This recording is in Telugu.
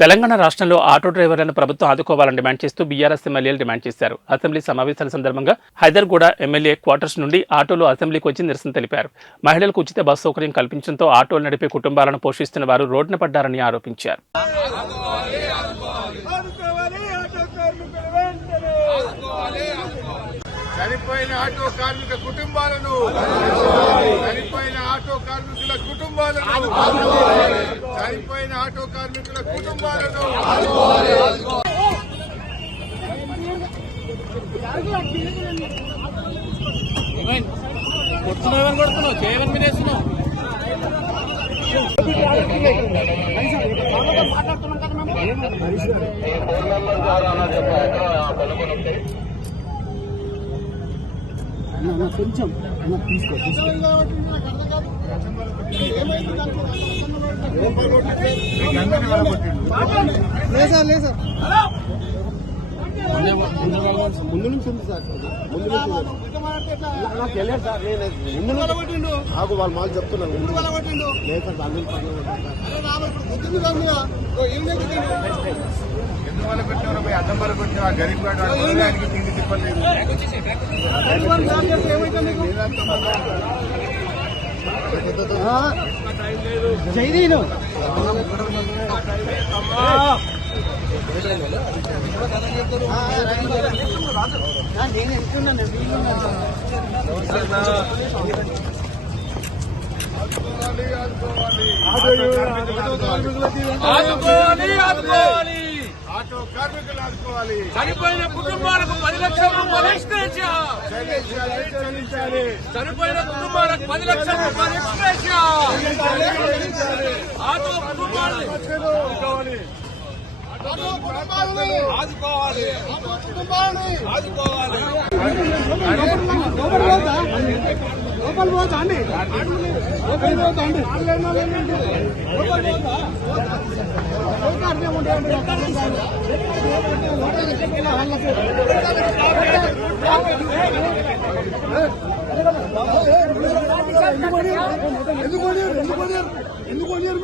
తెలంగాణ రాష్ట్రంలో ఆటో డ్రైవర్లను ప్రభుత్వం ఆదుకోవాలని డిమాండ్ చేస్తూ బీఆర్ఎస్ ఎమ్మెల్యేలు డిమాండ్ చేశారు. అసెంబ్లీ సమావేశాల సందర్భంగా హైదర్గూడ ఎమ్మెల్యే క్వార్టర్స్ నుండి ఆటోలు అసెంబ్లీకి వచ్చి నిరసన తెలిపారు. మహిళలకు ఉచిత బస్సు సౌకర్యం కల్పించడంతో ఆటోలు నడిపే కుటుంబాలను పోషిస్తున్న వారు రోడ్డున పడ్డారని ఆరోపించారు. చనిపోయిన ఆటో కార్మిక కుటుంబాలను చనిపోయిన ఆటో కార్మికుల కుటుంబాలను కొంచెం తీసుకో లేదు ముందు నుంచి ఉంది సార్. ముందు నుంచి నాకు తెలియదు సార్. నేను ముందు నాకు వాళ్ళు మాకు చెప్తున్నాను. లేదు సార్ ఎందువల్ల పెట్టిన పోయి అద్దం వల్ల పెట్టిన గరీబ్ గారికి తిండి తిప్పలేదు. జైరీను నేను ఎంటున్నాను. ఆటో కార్మికులు ఆదుకోవాలి. చనిపోయిన కుటుంబాలకు 10 లక్షల రూపాయలు ఎక్స్గ్రేషియా. చనిపోయిన కుటుంబాలకు 10 లక్షల రూపాయలు ఎక్స్గ్రేషియా. ఆటో కుటుంబాన్ని ఆదుకోవాలి. లోపల పోతా అండి. ఎందుకు మీరు